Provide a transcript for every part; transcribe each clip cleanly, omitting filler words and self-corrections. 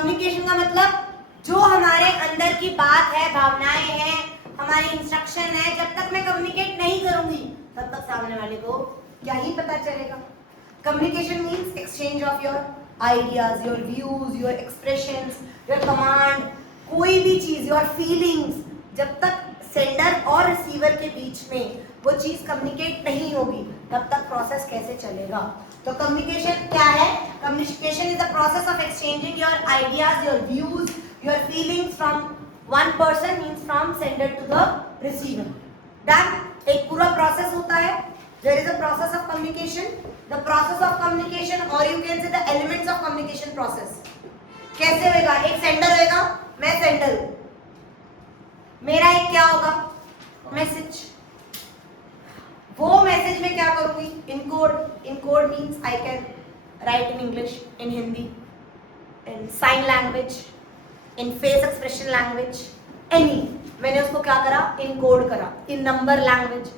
Communication का मतलब जो हमारे अंदर की बात है, भावनाएं हैं, हमारी इंस्ट्रक्शन है, जब तक मैं कम्युनिकेट नहीं करूंगी तब तक सामने वाले को क्या ही पता चलेगा। Communication means exchange of your ideas, your views, your expressions, your command, कोई भी चीज, योर फीलिंग्स, जब तक सेंडर और रिसीवर के बीच में वो चीज कम्युनिकेट नहीं होगी तब तक प्रोसेस कैसे चलेगा। तो कम्युनिकेशन क्या है? Communication is the process of exchanging your ideas, your views, your feelings from one person, means from sender to the receiver. Done? एक पूरा प्रोसेस होता है। There is a process of communication, the process of communication, और you can say the elements of communication process. कैसे होगा? एक sender होगा, मैं सेंडर हूं, मेरा एक क्या होगा? मैसेज। वो मैसेज में क्या करूंगी? Encode. Encode means I can write in English, in Hindi, in sign language, in face expression language, any. मैंने उसको क्या करा? इनकोड करा। इन नंबर लैंग्वेज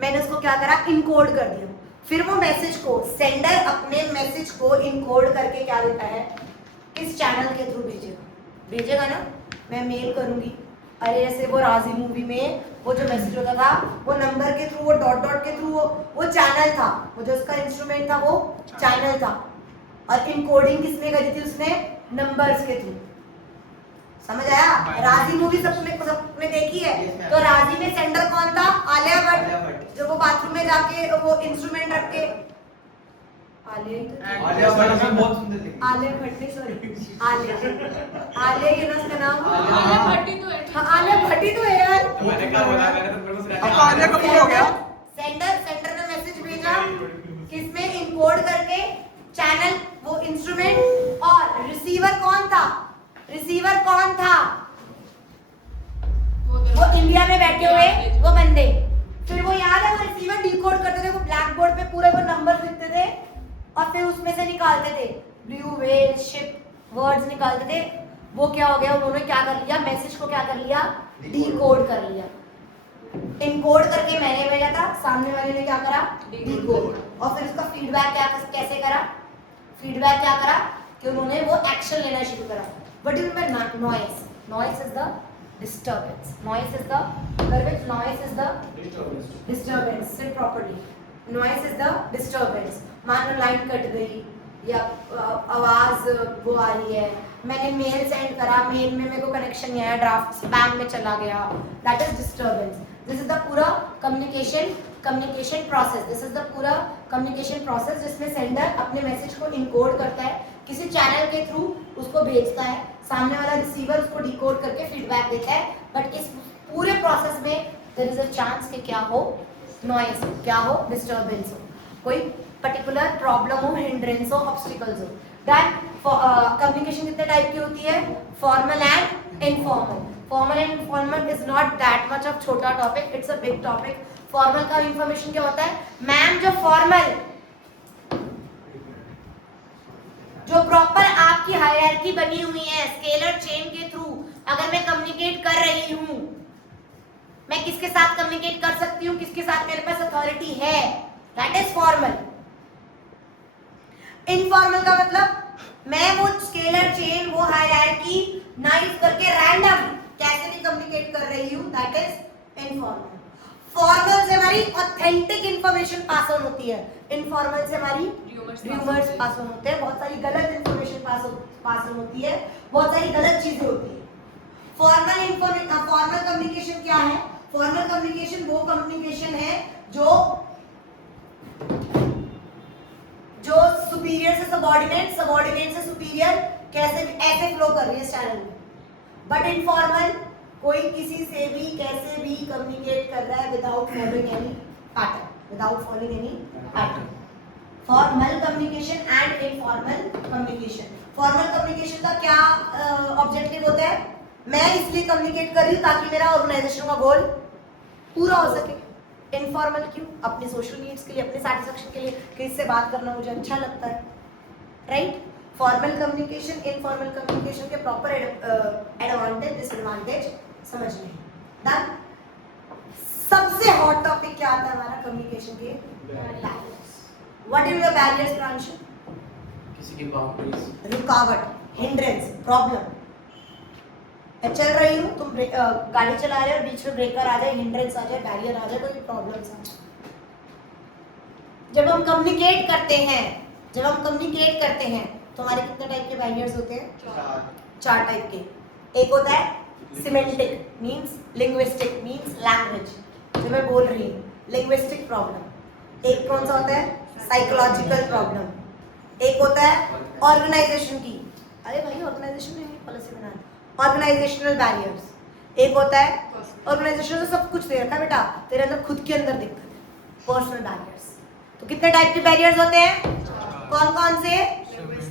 मैंने उसको क्या करा? इनकोड कर दिया। फिर वो मैसेज को सेंडर अपने मैसेज को इनकोड करके क्या देता है? किस चैनल के थ्रू भेजेगा ना? मैं मेल करूंगी। अरे ऐसे वो राजी मूवी में वो जो मैसेज होता था वो नंबर के थ्रू, वो डॉट डॉट के थ्रू, वो चैनल था, वो जो उसका इंस्ट्रूमेंट था वो चैनल था। और इनकोडिंग किसने करी थी? उसने नंबर्स के थ्रू। समझ आया? राजी मूवी सबने देखी है। तो राजी में सेंडर कौन था? आलिया भट्ट, जो वो बाथरूम में जाके वो इंस्ट्रूमेंट रख के, आलिया भट्ट नहीं, सॉरी, आलिया ये ना उसका नाम, आलिया भट्टी तो है यार। अब आलिया कपूर हो गया। सेंडर ने मैसेज भेजा किसमें? इनकोड करके, चैनल वो इंस्ट्रूमेंट, और रिसीवर कौन था? रिसीवर कौन था? वो इंडिया में बैठे हुए वो बंदे। फिर वो याद है, वो रिसीवर डिकोड करते थे, वो ब्लैक बोर्ड पे पूरे वो नंबर लिखते थे और फिर उसमें से निकालते थे ब्लू व्हेल, शिप, वर्ड्स निकालते थे। वो क्या हो गया? उन्होंने क्या कर लिया? मैसेज को क्या कर लिया? डिकोड कर लिया। इनकोड करके मैंने भेजा था, सामने वाले ने क्या करा? डिकोड। और फिर उसका फीडबैक क्या कैसे करा? फीडबैक क्या करा? कि उन्होंने वो एक्शन लेना शुरू करा। What do you mean by noise? Noise is the disturbance. Noise is the garbage. Noise is the disturbance. Sit properly. Noise is the disturbance. मान लो लाइन कट गई या आवाज वो आ रही है, मैंने मेल सेंड करा, मेल में मेरे को कनेक्शन नहीं आया, ड्राफ्ट स्पैम में चला गया, that is disturbance. This is the पूरा communication process. This is the पूरा कम्युनिकेशन प्रोसेस जिसमें सेंडर अपने मैसेज को इनकोड करता है, किसी चैनल के थ्रू उसको भेजता है, सामने वाला रिसीवर उसको डिकोड करके फीडबैक देता है। बट इस पूरे प्रोसेस में देयर इज अ चांस कि क्या हो? नॉइस, क्या हो? डिस्टर्बेंस हो, कोई पर्टिकुलर प्रॉब्लम हो, हिंड्रेंस हो, ऑब्स्टिकल्स हो। दैट कम्युनिकेशन कितने टाइप की होती है? Formal and informal. Formal and informal is not that much of छोटा topic, it's a big topic. Formal का इंफॉर्मेशन क्या होता है? मैम जो फॉर्मल, जो प्रॉपर आपकी हायरार्की बनी हुई है स्केलर चेन के थ्रू, अगर मैं कम्युनिकेट कर रही हूं, मैं किसके साथ कम्युनिकेट कर सकती हूं, किसके साथ मेरे पास अथॉरिटी है, दैट इज फॉर्मल। इनफॉर्मल का मतलब मैं वो स्केलर चेन, वो हायरार्की ना यूज करके रैंडम कैसे भी कम्युनिकेट कर रही हूं, दैट इज इनफॉर्मल। फॉर्मल से हमारी ऑथेंटिक इंफॉर्मेशन पास ऑन होती है, इनफॉर्मल से हमारी र्यूमर्स पास ऑन होते हैं, बहुत सारी गलत इंफॉर्मेशन पास ऑन होती है, बहुत सारी गलत चीजें होती है। फॉर्मल कम्युनिकेशन क्या है? फॉर्मल कम्युनिकेशन वो कम्युनिकेशन है जो सुपीरियर से सबऑर्डिनेट, सबऑर्डिनेट से सुपीरियर कैसे ऐसे फ्लो कर रही है चैनल में। बट इनफॉर्मल कोई किसी से भी कैसे भी कम्युनिकेट कर रहा है without following any pattern, without following any pattern. Formal communication and informal communication. Formal communication का क्या ऑब्जेक्टिव होता है? मैं इसलिए कम्युनिकेट कर रही हूँ ताकि मेरा ऑर्गेनाइजेशन का गोल पूरा हो सके। इनफॉर्मल क्यों? अपने सोशल नीड्स के लिए, अपने सेटिस्फैक्शन के लिए, कि इससे बात करना मुझे अच्छा लगता है, right? Formal communication, informal communication के प्रॉपर एडवांटेज, डिसएडवांटेज समझने हैं। डन? सबसे हॉट टॉपिक क्या आता है हमारा कम्युनिकेशन के? Barriers. What is the barriers, Pranshu? किसी की बाउंड्रीज, रुकावट। Hindrance, problem. मैं चल रही हूँ, तुम गाड़ी चला रहे हो, बीच में ब्रेकर आ जाए, हिंड्रेंस आ जाए, बैरियर आ जाए, कोई प्रॉब्लम आ जाए। जब हम कम्युनिकेट करते हैं तो हमारे कितने टाइप के बैरियर्स होते हैं? 4 टाइप के। एक होता है semantic, means linguistic, means language जो मैं बोल रही हूँ, लिंग्विस्टिक प्रॉब्लम। एक कौन सा होता है? Psychological problem. एक होता है ऑर्गेनाइजेशन की, अरे भाई ऑर्गेनाइजेशन में पॉलिसी बना, ऑर्गेनाइजेशनल बैरियर्स। एक होता है ऑर्गेनाइजेशन तो सब कुछ दे रखा है बेटा, तेरे अंदर खुद के अंदर दिक्कत है, पर्सनल बैरियर्स। तो कितने टाइप के बैरियर्स होते हैं? कौन कौन से?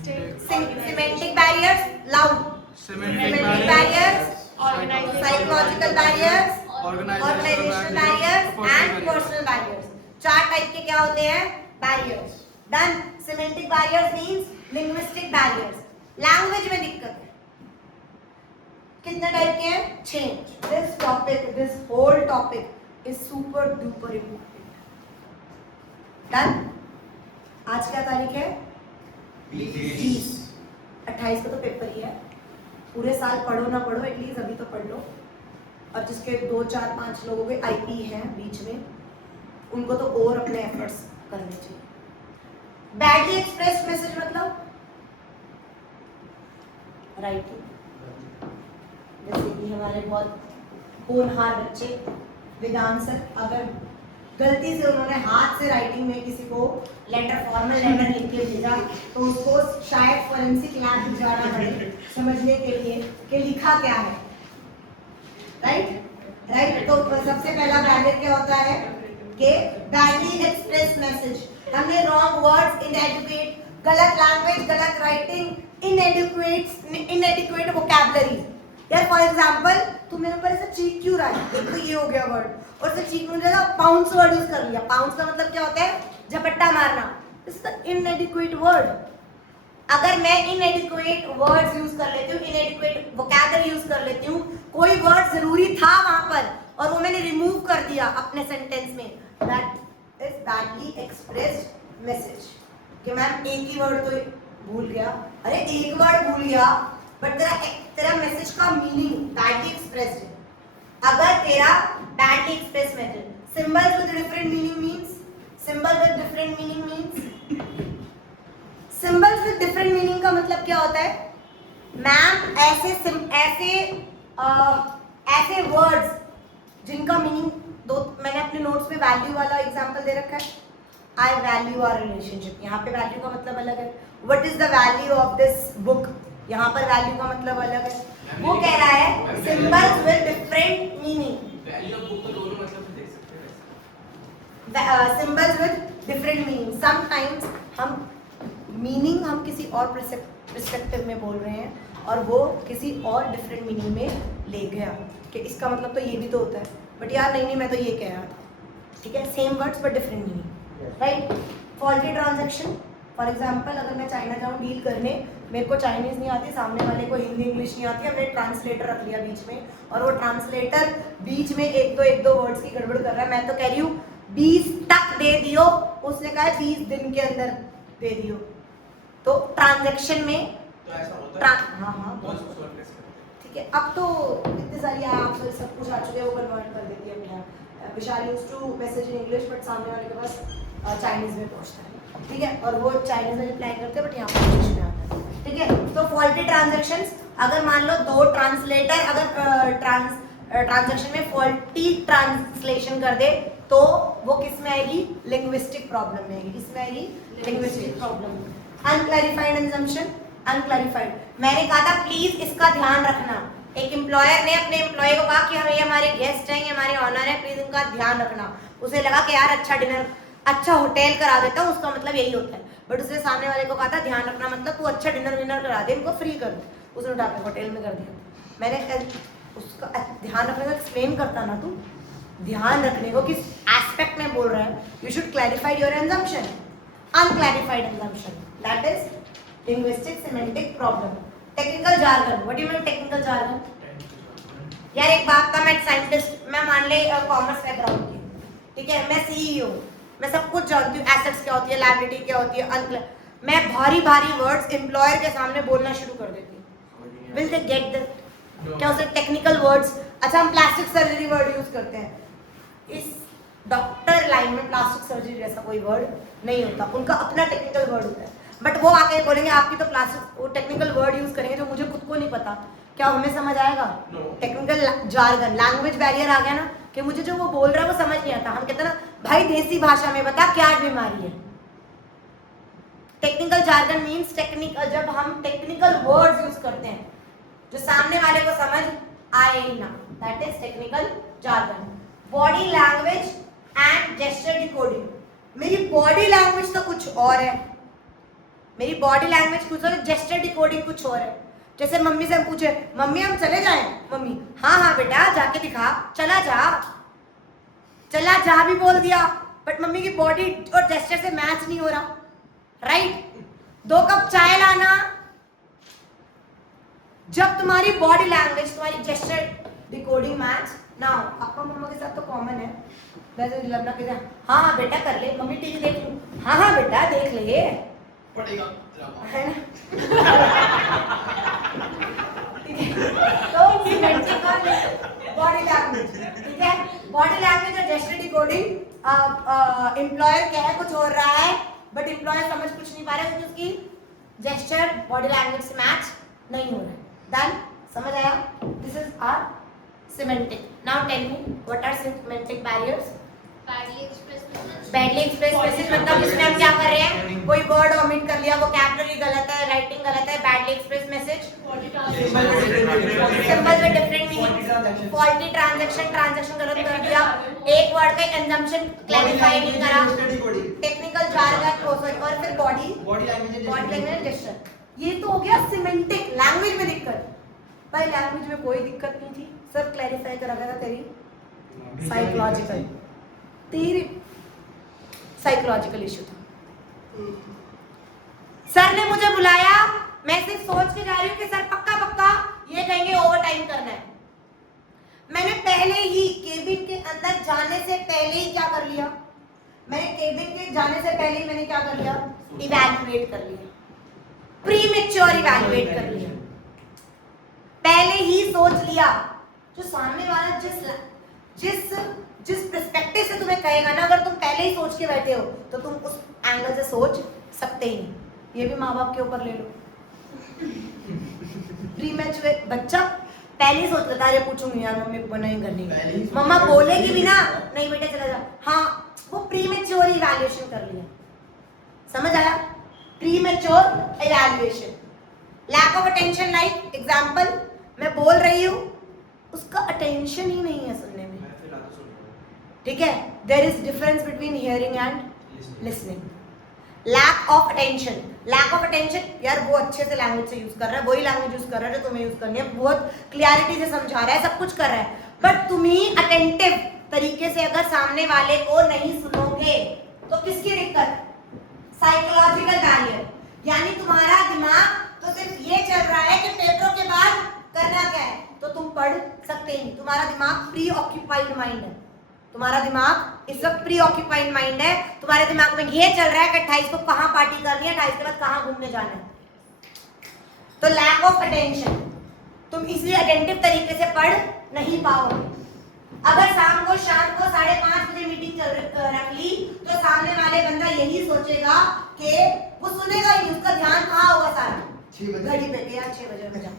Semantic barriers, loud, semantic barriers, psychological barriers, organisational barriers and personal barriers. 4 type के क्या होते हैं? Barriers. Done. Semantic barriers means linguistic barriers, language में दिक्कत है। कितने टाइप के हैं? 6। This topic, this whole topic is super duper important. Done. आज क्या तारीख है? 20। 28 को तो पेपर ही है। पूरे साल पढ़ो ना पढ़ो, एटलीस्ट अभी तो पढ़ लो। और जिसके 2, 4, 5 लोगों के आईपी हैं बीच में, उनको तो और अपने एफर्ट्स करने चाहिए। बैडली एक्सप्रेस्ड मैसेज मतलब राइटिंग, जैसे कि हमारे बहुत होनहार बच्चे विधान सर, अगर गलती से उन्होंने हाथ से राइटिंग में किसी को लेटर, फॉर्मल लेटर लिख के भेजा, तो उसको शायद फोरेंसिक लैब जाना पड़े समझने के लिए कि लिखा क्या है। राइट। तो सबसे पहला बैरियर क्या होता है कि बैडली एक्सप्रेस मैसेज, हमने रॉन्ग वर्ड्स, इनएडुकेट, गलत लैंग्वेज, गलत राइटिंग, इनएडिक्वेट वोकैबुलरी। यार फॉर एग्जांपल, तू मेरे ऊपर ऐसे चीख क्यों रहा है? एक तो ये हो गया वर्ड, और से चीख मुझे ना पाउंस वर्ड यूज कर लिया। पाउंस का मतलब क्या होता है? झपट्टा मारना। This is the इनएडिक्वेट word. अगर मैं इनएडिक्वेट वर्ड्स यूज कर लेती हूँ, इनएडिक्वेट वोकैबुलरी यूज कर लेती हूँ, कोई वर्ड जरूरी था वहां पर और वो मैंने रिमूव कर दिया अपने सेंटेंस में, that is badly expressed message. कि मैम एक ही वर्ड तो भूल गया, अरे एक वर्ड भूल गया, बट तेरा मैसेज का मीनिंग बैडली एक्सप्रेस्ड है। अगर तेरा badly express message, symbols with different meaning means, symbol with different meaning means, symbols with different meaning का मतलब क्या होता है? मैम ऐसे वर्ड्स जिनका मीनिंग दो, मैंने अपने नोट्स में वैल्यू वाला एग्जांपल दे रखा है, आई वैल्यू आवर रिलेशनशिप। यहाँ पे वैल्यू का मतलब अलग है। What is the value of this book, यहाँ पर वैल्यू का मतलब अलग है। वो कह रहा है symbols with different meaning, value of book को दोनों मतलब से देख सकते हैं। Symbols with different meaning, sometimes हम मीनिंग हम किसी और पर्सपेक्टिव में बोल रहे हैं और वो किसी और डिफरेंट मीनिंग में ले गया कि इसका मतलब तो ये भी तो होता है, बट यार नहीं मैं तो ये कह रहा था। ठीक है, same words but different meaning. Right. Faulty transaction, for example अगर मैं चाइना जाऊँ डील करने, मेरे को चाइनीज नहीं आती, सामने वाले को हिंदी इंग्लिश नहीं आती, हमने ट्रांसलेटर रख लिया बीच में और वो ट्रांसलेटर बीच में एक दो वर्ड्स की गड़बड़ कर रहा है। मैं तो कह रही हूँ 20 तक दे दियो, उसने कहा 20 दिन के अंदर दे दियो। तो ट्रांजैक्शन में तो ऐसा होता है। हाँ कौन सा सॉल्व कैसे करते हैं? ठीक है, अब तो इतने सारी ऐप्स और सब कुछ आ चुके हैं, वो कन्वर्ट कर देती है अपने आप। Vishal used to message in English, but सामने वाले के पास चाइनीज में पहुंचता है। ठीक है, और वो चाइनीज में रिप्लाई करते हैं, बट यहाँ पर इंग्लिश में आता है। ठीक है, तो फॉल्टी ट्रांजैक्शंस, अगर मान लो 2 ट्रांसलेटर अगर ट्रांजैक्शन में फॉल्टी ट्रांसलेशन कर दे, तो वो किस में आएगी? लिंग्विस्टिक प्रॉब्लम में आएगी। किस में आएगी? Linguistic problem. Unclarified assumption, unclarified, मैंने कहा था प्लीज इसका ध्यान रखना। एक एम्प्लॉयर ने अपने एम्प्लॉय को कहा कि हमें हमारे गेस्ट हैं, हमारे ऑनर है, प्लीज इनका ध्यान रखना। उसे लगा कि यार अच्छा डिनर, अच्छा होटल करा देता हूँ, उसका मतलब यही होता है, बट उसने सामने वाले को कहा था ध्यान रखना मतलब तू अच्छा डिनर विनर करा दे, इनको फ्री कर दे। उसने उठा के होटल में कर दिया। मैंने उसका ध्यान रखने को एक्सप्लेन करता ना, तू ध्यान रखने को किस एस्पेक्ट में बोल रहा है। You should clarify your assumption, unclarified assumption, that is linguistic semantic problem. Technical jargon, what do you mean technical jargon? यार एक बात था, मैं साइंटिस्ट, मैं मान ले कॉमर्स बैकग्राउंड की, ठीक है, मैं सीईओ, मैं सब कुछ जानती हूँ, एसेट्स क्या होती है, लायबिलिटी क्या होती है, मैं भारी भारी वर्ड्स एम्प्लॉयर के सामने बोलना शुरू कर देती हूँ। Will they get that? क्या उसे टेक्निकल वर्ड्स, अच्छा हम प्लास्टिक सर्जरी वर्ड यूज करते हैं, इस डॉक्टर लाइन में प्लास्टिक सर्जरी जैसा कोई वर्ड नहीं होता, उनका अपना टेक्निकल वर्ड होता है। बट वो आके बोलेंगे आपकी तो प्लास्टिक, वो टेक्निकल वर्ड यूज करेंगे जो मुझे खुद को नहीं पता, क्या हमें समझ आएगा? टेक्निकल जार्गन, लैंग्वेज बैरियर आ गया ना, कि मुझे जो वो बोल रहा है वो समझ नहीं आता। हम कहते हैं ना भाई देसी भाषा में बता क्या बीमारी है। टेक्निकल जार्गन मींस टेक्निकल, जब हम टेक्निकल वर्ड्स यूज करते हैं जो सामने वाले को समझ आए ही ना, that is technical jargon. Body language and gesture decoding, मेरी बॉडी लैंग्वेज तो कुछ और है, मेरी बॉडी लैंग्वेज कुछ और है, जेस्चर डिकोडिंग कुछ और है। जैसे मम्मी से हम पूछे मम्मी हम चले जाएं, मम्मी हाँ हाँ बेटा जाके दिखा, चला जा भी बोल दिया, बट मम्मी की बॉडी और जेस्चर से मैच नहीं हो रहा, राइट? 2 कप चाय लाना, जब तुम्हारी बॉडी लैंग्वेज तुम्हारी जेस्चर डिकोडिंग मैच ना हो, पापा मम्मा के साथ तो कॉमन है, वैसे लगना कि हाँ हाँ बेटा कर ले, मम्मी टीवी देख लूं, हाँ हाँ बेटा देख ले, पड़ेगा है ना? ठीक है, तो सिमेंटिक और बॉडी लैंग्वेज, ठीक है, बॉडी लैंग्वेज और जेस्चर डिकोडिंग, एम्प्लॉयर क्या है कुछ हो रहा है, बट एम्प्लॉयर समझ कुछ नहीं पा रहा है क्योंकि उसकी जेस्चर बॉडी लैंग्वेज से मैच नहीं हो रहा है। डन? समझ आया? This is our semantic. Now tell me, what are semantic barriers? Badly expressed message. Badly expressed message मतलब इसमें हम क्या कर रहे हैं? कोई वर्ड ओमिट कर लिया, वोकैबुलरी गलत है, राइटिंग गलत है, badly expressed message. Symbols with different meaning. Faulty transaction, transaction गलत कर दिया. एक वर्ड का assumption clarify नहीं करा. Technical jargon और फिर body language gesture. ये तो हो गया semantic, language में दिक्कत. भाई लैंग्वेज में कोई दिक्कत नहीं थी, सब क्लैरिफाई करा गया तेरी साइकोलॉजिकल, तेरी साइकोलॉजिकल इशू था। सर ने मुझे बुलाया, मैं सिर्फ सोच के जा रही हूँ कि सर पक्का पक्का ये कहेंगे ओवर टाइम करना है। मैंने पहले ही केबिन के अंदर जाने से पहले ही क्या कर लिया, मैंने केबिन के जाने से पहले ही मैंने क्या कर लिया, इवैल्यूएट कर लिया, प्रीमेच्योर इवैल्यूएट कर लिया, पहले ही सोच लिया। जो सामने वाला जिस पर्सपेक्टिव से तुम्हें कहेगा ना, अगर तुम पहले ही सोच के बैठे हो तो तुम उस एंगल से सोच सकते ही नहीं। ये भी माँ बाप के ऊपर ले लो। प्रीमेच्योर बच्चा पहले ही सोच लेता है, पूछूंगी यार मम्मी को नहीं करनी, मम्मा बोलेगी भी ना, नहीं बेटा चला जा, हाँ वो प्रीमेच्योर इवैल्यूएशन कर लिया। समझ आया? Premature evaluation. Lack of attention, like example मैं बोल रही हूँ, उसका अटेंशन ही नहीं है सुनने में, ठीक है? There is difference between hearing and listening. Lack of attention, lack of attention, यार वो अच्छे से लैंग्वेज से यूज कर रहा है, वही लैंग्वेज यूज कर रहा है जो तुम्हें यूज करनी है, बहुत क्लियरिटी से समझा रहा है, सब कुछ कर रहा है, बट तुम ही अटेंटिव तरीके से अगर सामने वाले को नहीं सुनोगे तो किसकी दिक्कत? साइकोलॉजिकल बैरियर, यानी तुम्हारा दिमाग तो सिर्फ ये चल रहा है कि पेपरों के बाद करना क्या है, तो तुम पढ़ सकते ही नहीं। तुम्हारा दिमाग प्री ऑक्यूपाइड माइंड है, तुम्हारा दिमाग इस वक्त प्री ऑक्यूपाइड माइंड है, तुम्हारे दिमाग में ये चल रहा है कि 28 को कहाँ पार्टी करनी है, 28 के बाद कहाँ घूमने जाना है। तो लैक ऑफ अटेंशन, तुम इसलिए अटेंटिव तरीके से पढ़ नहीं पाओगे। अगर शाम को 5:30 बजे मीटिंग रख ली तो सामने वाले बंदा यही सोचेगा कि वो सुनेगा ही, उसका ध्यान कहाँ होगा सारा घड़ी पे, यार 6 बजे मैं जाऊँ।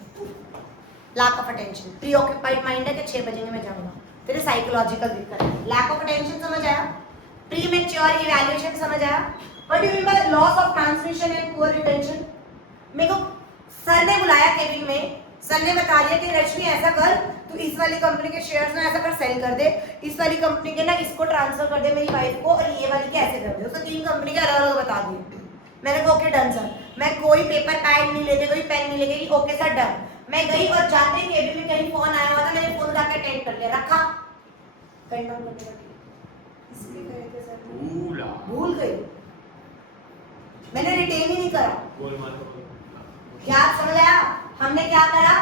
Lack of attention, preoccupied mind है कि 6 बजे मैं जाऊंगा, फिर साइकोलॉजिकल दिक्कत है। लैक ऑफ अटेंशन समझ आया? प्रीमेच्योर इवैल्यूएशन समझ आया? What do you mean by loss of transmission and poor retention? मेरे को सर ने बुलाया केबिन में, सर ने बता दिया कि रश्मि ऐसा कर, तू इस वाली कंपनी के शेयर्स ना ऐसा कर सेल कर दे, इस वाली कंपनी के ना इसको ट्रांसफर कर दे मेरी वाइफ को, और ये वाली के ऐसे कर दे। उसने 3 कंपनी के अलग अलग बता दिए। मैंने कहा ओके डन सर, मैं कोई पेपर पैड नहीं लेके गई, पेन नहीं लेके गई, ओके सर डन। मैं गई और जाते ही केबिन में कहीं फोन आया हुआ था, मैंने फोन जाके अटेंड कर लिया, रखा, पेन डाउन करने का, इसलिए कहे थे सर भूल गई, मैंने रिटेन ही नहीं करा। क्या समझ आया? हमने क्या करा?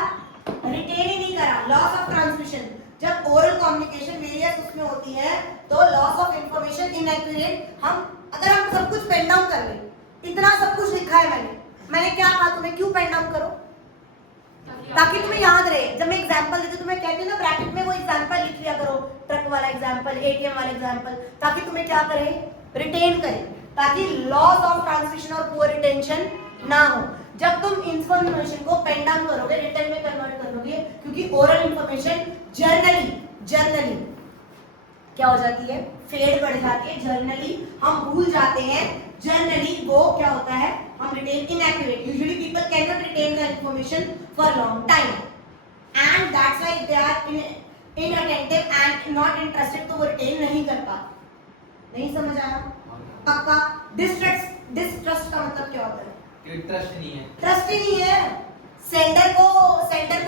रिटेन ही नहीं करा। लॉस ऑफ ट्रांसमिशन, जब ओरल कम्युनिकेशन वेरियस उसमें होती है तो लॉस ऑफ इंफॉर्मेशन इनएक्यूरेट, हम अगर हम सब कुछ पेन डाउन कर लें, इतना सब कुछ लिखा है मैंने क्या कहा तुम्हें, क्यों पेन डाउन करो, ताकि तुम्हें याद रहे। जब मैं एग्जांपल देती हूँ तुम्हें कहती हूँ ना ब्रैकेट में वो एग्जांपल लिख लिया करो, ट्रक वाला एग्जांपल, एटीएम वाला एग्जांपल, ताकि तुम्हें क्या करे, रिटेन करे, ताकि लॉस ऑफ ट्रांसमिशन और पुअर रिटेंशन ना हो। जब तुम इंफॉर्मेशन को पेन डाउन करोगे, रिटन में कन्वर्ट करोगे, क्योंकि ओरल इंफॉर्मेशन जर्नली क्या हो जाती है, फेड बढ़ जाती है, जर्नली हम भूल जाते हैं, जर्नली वो क्या होता है, हम retain inaccurate, usually people can not retain the information for long time and that's why they are inattentive and not interested, तो वो रिटेन नहीं कर पाते। नहीं समझ आया? पक्का? डिस्ट्रस्ट का मतलब क्या होता है? ट्रस्ट नहीं है, ट्रस्ट ही नहीं है। सेंडर को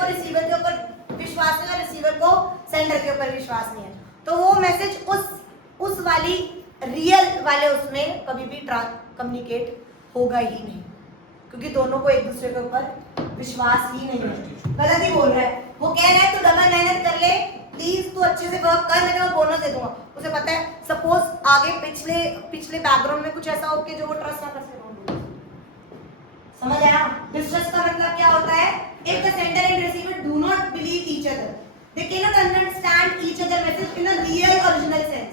रिसीवर के ऊपर विश्वास नहीं है, रिसीवर को सेंडर के ऊपर विश्वास नहीं है, तो वो मैसेज उस वाली रियल वाले उसमें कभी भी कम्युनिकेट होगा ही नहीं, क्योंकि दोनों को एक दूसरे के ऊपर विश्वास ही नहीं है। गलत ही बोल रहा है, वो कह रहा है तू डबल मेहनत कर ले प्लीज, तू अच्छे से वर्क कर, मैं बोनस दे दूंगा। उसे पता है सपोज आगे पिछले बैकग्राउंड में कुछ ऐसा हो के जो वो ट्रस्ट ना कर सके। समझ आया? डिस्ट्रस्ट का मतलब क्या होता है? If the sender and receiver do not believe each other, they can not understand each other message in a real original sense.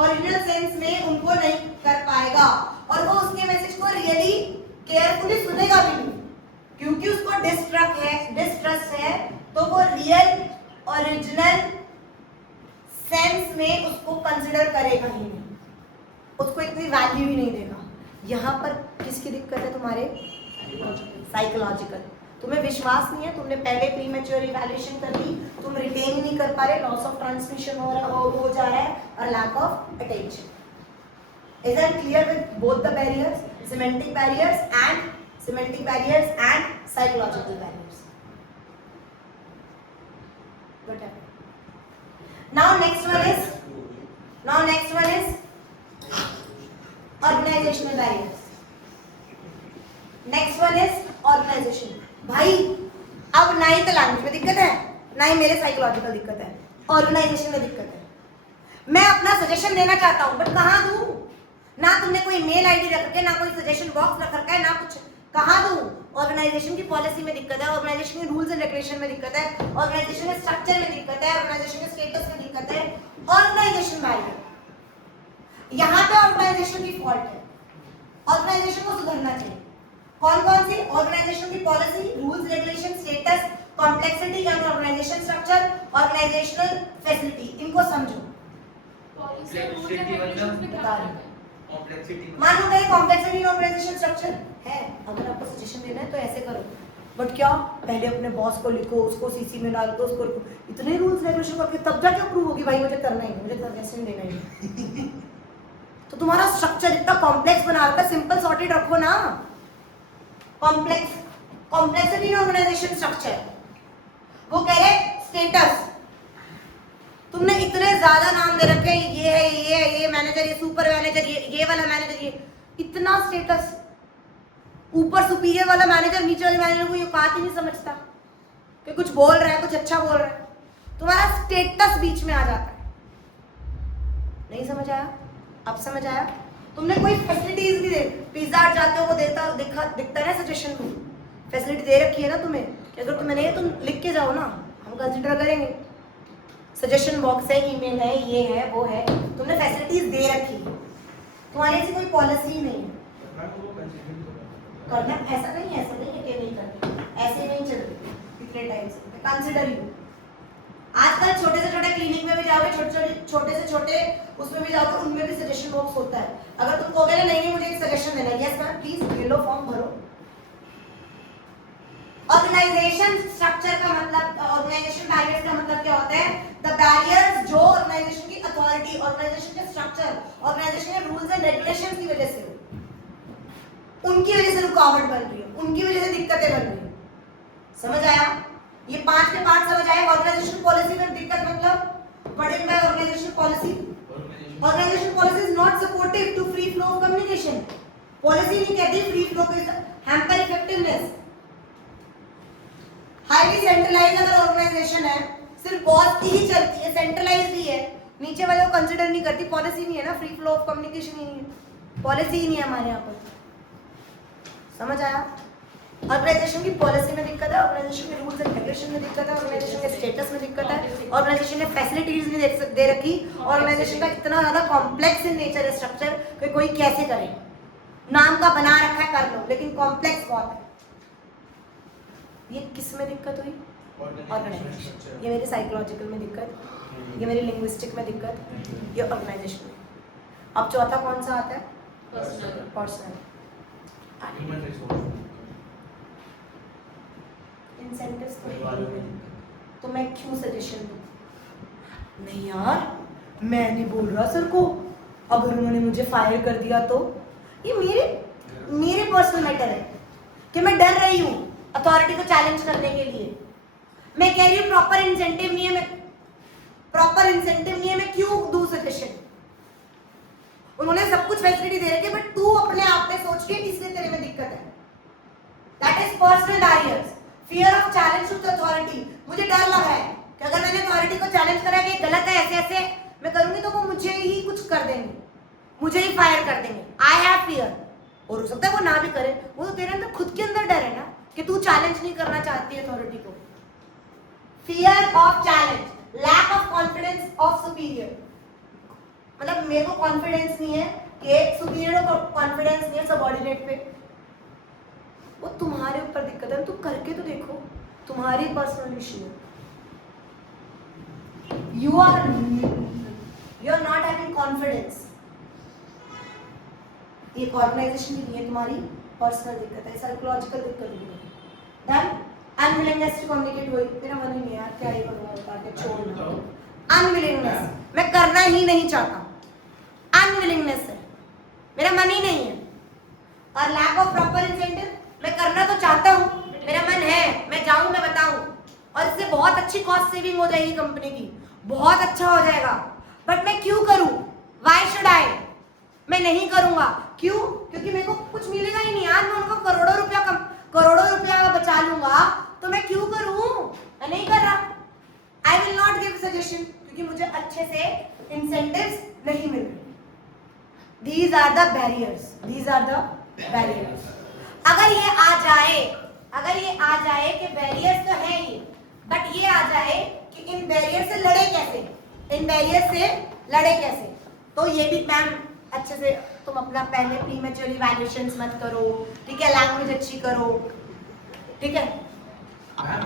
Original sense में उनको नहीं कर पाएगा और वो उसके मैसेज को रियली केयरफुली सुनेगा भी नहीं, क्योंकि उसको डिस्ट्रस्ट है, तो वो रियल ओरिजिनल सेंस में उसको कंसिडर करेगा ही नहीं, उसको इतनी वैल्यू ही नहीं देगा। यहाँ पर किसकी दिक्कत है? तुम्हारे साइकोलॉजिकल। तुम्हें विश्वास नहीं है, तुमने पहले प्रीमेच्योर इवैल्यूएशन कर ली, तुम रिटेन नहीं कर पा रहे, लॉस ऑफ ट्रांसमिशन हो जा रहा है और lack of attention. Is that clear with both the barriers, semantic barriers and psychological barriers? Now next one is organizational barriers. Next one is organization. भाई अब ना ही तो लैंग्वेज में दिक्कत है, ना ही मेरे साइकोलॉजिकल दिक्कत है, ऑर्गेनाइजेशन में दिक्कत है। मैं अपना सजेशन देना चाहता हूँ बट कहाँ दूँ? ना तुमने कोई मेल आईडी रख रखे, ना कोई सजेशन बॉक्स रख रखा है, ना कुछ, कहाँ दूँ? ऑर्गेनाइजेशन की पॉलिसी में दिक्कत है, ऑर्गेनाइजेशन के रूल्स एंड रेगुलेशन में दिक्कत है, ऑर्गेनाइजेशन के स्ट्रक्चर में दिक्कत है, ऑर्गेनाइजेशन के स्टेटस में दिक्कत है। ऑर्गेनाइजेशन बैरियर, यहाँ पे ऑर्गेनाइजेशन की फॉल्ट है, ऑर्गेनाइजेशन को सुधरना चाहिए। कौन कौन सी? ऑर्गेनाइजेशन की policy, rules regulation, status, complexity या ऑर्गेनाइजेशन स्ट्रक्चर, ऑर्गेनाइजेशनल फैसिलिटी, इनको समझो। मान लो कहीं कॉम्प्लेक्सिटी ऑर्गेनाइजेशन स्ट्रक्चर है, अगर आपको सजेशन देना है तो ऐसे करो, बट क्या पहले अपने बॉस को लिखो, उसको सीसी में डाल दो, उसको लिखो, इतने रूल्स रेगुलेशन करके तब जाके अप्रूव होगी भाई मुझे करना ही, मुझे सजेशन देना ही। तो तुम्हारा स्ट्रक्चर इतना कॉम्प्लेक्स बना रखा, सिंपल सॉर्टेड रखो ना। कॉम्प्लेक्सिटी ऑर्गेनाइजेशन स्ट्रक्चर, वो कह रहे स्टेटस, तुमने इतने ज्यादा नाम दे रखे, ये है, ये मैनेजर, ये सुपर मैनेजर, ये वाला मैनेजर, ये इतना स्टेटस, ऊपर सुपीरियर वाला मैनेजर नीचे वाले मैनेजर को ये बात ही नहीं समझता कि कुछ बोल रहा है, कुछ अच्छा बोल रहा है, तुम्हारा स्टेटस बीच में आ जाता है। नहीं समझ आया? अब समझ आया? तुमने कोई फैसिलिटीज भी दे, पिज्जा हट जाते हो वो दिखता है ना सजेशन में, फैसिलिटी दे रखी है ना तुम्हें, कि अगर तुम्हें नहीं है तुम लिख के जाओ ना, हम कंसिडर करेंगे। सजेशन बॉक्स है, ईमेल है, ये है, वो है, तुमने फैसिलिटीज दे रखी है, तुम्हारी ऐसी कोई पॉलिसी नहीं है करना। ऐसा नहीं है कि नहीं करनी, ऐसे नहीं चल रही कितने टाइम से, कंसिडर यू। आजकल छोटे से छोटे क्लिनिक में भी जाओगे, छोटे से छोटे उसमें भी जाओगे, उनमें भी सजेशन बॉक्स होता है। अगर तुम कहोगे ना नहीं मुझे एक सजेशन देना है, यस मैम प्लीज ये लो फॉर्म भरो। ऑर्गेनाइजेशन स्ट्रक्चर का मतलब, ऑर्गेनाइजेशन बैरियर्स का मतलब क्या होता है? द बैरियर्स जो ऑर्गेनाइजेशन की अथॉरिटी, ऑर्गेनाइजेशन के स्ट्रक्चर, ऑर्गेनाइजेशन के रूल्स एंड रेगुलेशंस की वजह से, उनकी वजह से रुकावट बन रही है, उनकी वजह से दिक्कतें बन रही है। समझ आया? ये 5 के 5 समझ आए। ऑर्गेनाइजेशन पॉलिसी में दिक्कत मतलब burden by organisation policy, organisation policy is not supportive to free flow of communication. Policy नहीं कहती फ्री फ्लो को, हैम्पर इफेक्टिवनेस। हाईली सेंट्रलाइज अगर ऑर्गेनाइजेशन है, सिर्फ बॉस की ही चलती है, सेंट्रलाइज ही है, नीचे वाले को कंसीडर नहीं करती, पॉलिसी नहीं है ना, फ्री फ्लो ऑफ कम्युनिकेशन ही नहीं है, पॉलिसी ही नहीं है हमारे यहाँ पर। समझ आया? ऑर्गेनाइजेशन की पॉलिसी में दिक्कत है, ऑर्गेनाइजेशन के रूल्स एंड रेगुलेशन में दिक्कत है, ऑर्गेनाइजेशन के स्टेटस में दिक्कत है, ऑर्गेनाइजेशन ने फैसिलिटीज नहीं दे रखी, ऑर्गेनाइजेशन का इतना ज़्यादा कॉम्प्लेक्स इन नेचर है स्ट्रक्चर कि कोई कैसे करे। नाम का बना रखा है कर लो, लेकिन कॉम्प्लेक्स बहुत है। ये किस में दिक्कत हुई? ऑर्गेनाइजेशन। ये मेरी साइकोलॉजिकल में दिक्कत, ये मेरी लिंग्विस्टिक में दिक्कत, ये ऑर्गेनाइजेशन में। अब चौथा कौन सा आता है? पर्सनल। इंसेंटिव्स तो मैं क्यों सजेशन दूं? नहीं यार, मैं नहीं बोल रहा सर को, अगर उन्होंने मुझे फायर कर दिया तो ये मेरे पर्सनल मैटर है कि मैं डर रही हूँ अथॉरिटी को चैलेंज करने के लिए। मैं कह रही हूँ प्रॉपर इंसेंटिव नहीं है, मैं क्यों दूं सजेशन? उन्होंने सब कुछ फैसिलिटी दे रखी है, बट तू अपने आप में सोच के इसलिए तेरे में दिक्कत है। That is personal barriers, fear of challenge to the authority. मुझे डर लग रहा है कि अगर मैंने अथॉरिटी को चैलेंज करा कि गलत है, ऐसे ऐसे मैं करूंगी तो वो मुझे ही कुछ कर देंगे, मुझे ही फायर कर देंगे। I have fear. और हो सकता है वो ना भी करे, वो तो तेरे अंदर खुद के अंदर डर है ना कि तू चैलेंज नहीं करना चाहती है अथॉरिटी को। Fear of challenge, lack of confidence of superior. मतलब मेरे को कॉन्फिडेंस नहीं है कि सुपीरियर को कॉन्फिडेंस नहीं है सबऑर्डिनेट पे। वो तुम्हारे ऊपर दिक्कत है, तुम करके तो देखो, तुम्हारी पर्सनल इश्यू है। You are not having confidence. ये ऑर्गेनाइजेशन की नहीं है, तुम्हारी पर्सनल दिक्कत है, साइकोलॉजिकल दिक्कत है। डन। अनविलिंगनेस टू कम्युनिकेट हुई, मेरा मन ही नहीं यार, क्या ही करूंगा बता के छोड़ना। अनविलिंगनेस, मैं करना ही नहीं चाहता, अनविलिंगनेस है, मेरा मन ही नहीं है। और लैक ऑफ प्रॉपर इंसेंटिव, मैं करना तो चाहता हूँ, मेरा मन है, मैं जाऊँ, मैं बताऊँ, और इससे बहुत अच्छी कॉस्ट सेविंग हो जाएगी कंपनी की, बहुत अच्छा हो जाएगा, बट मैं क्यों करूँ? Why should I? मैं नहीं करूंगा। क्यों? क्योंकि मेरे को कुछ मिलेगा ही नहीं यार। मैं उनको करोड़ों रुपया बचा लूंगा, तो मैं क्यों करूं? मैं नहीं कर रहा। I will not give suggestion, क्योंकि मुझे अच्छे से इंसेंटिव्स नहीं मिल रहे। These are the barriers. अगर ये आ जाए कि बैरियर्स तो है ही, बट ये आ जाए कि इन बैरियर से लड़े कैसे, तो ये भी मैम अच्छे से तुम अपना पहले प्रीमेच्योर इवैल्यूएशंस मत करो, ठीक है, लैंग्वेज अच्छी करो, ठीक है। मैम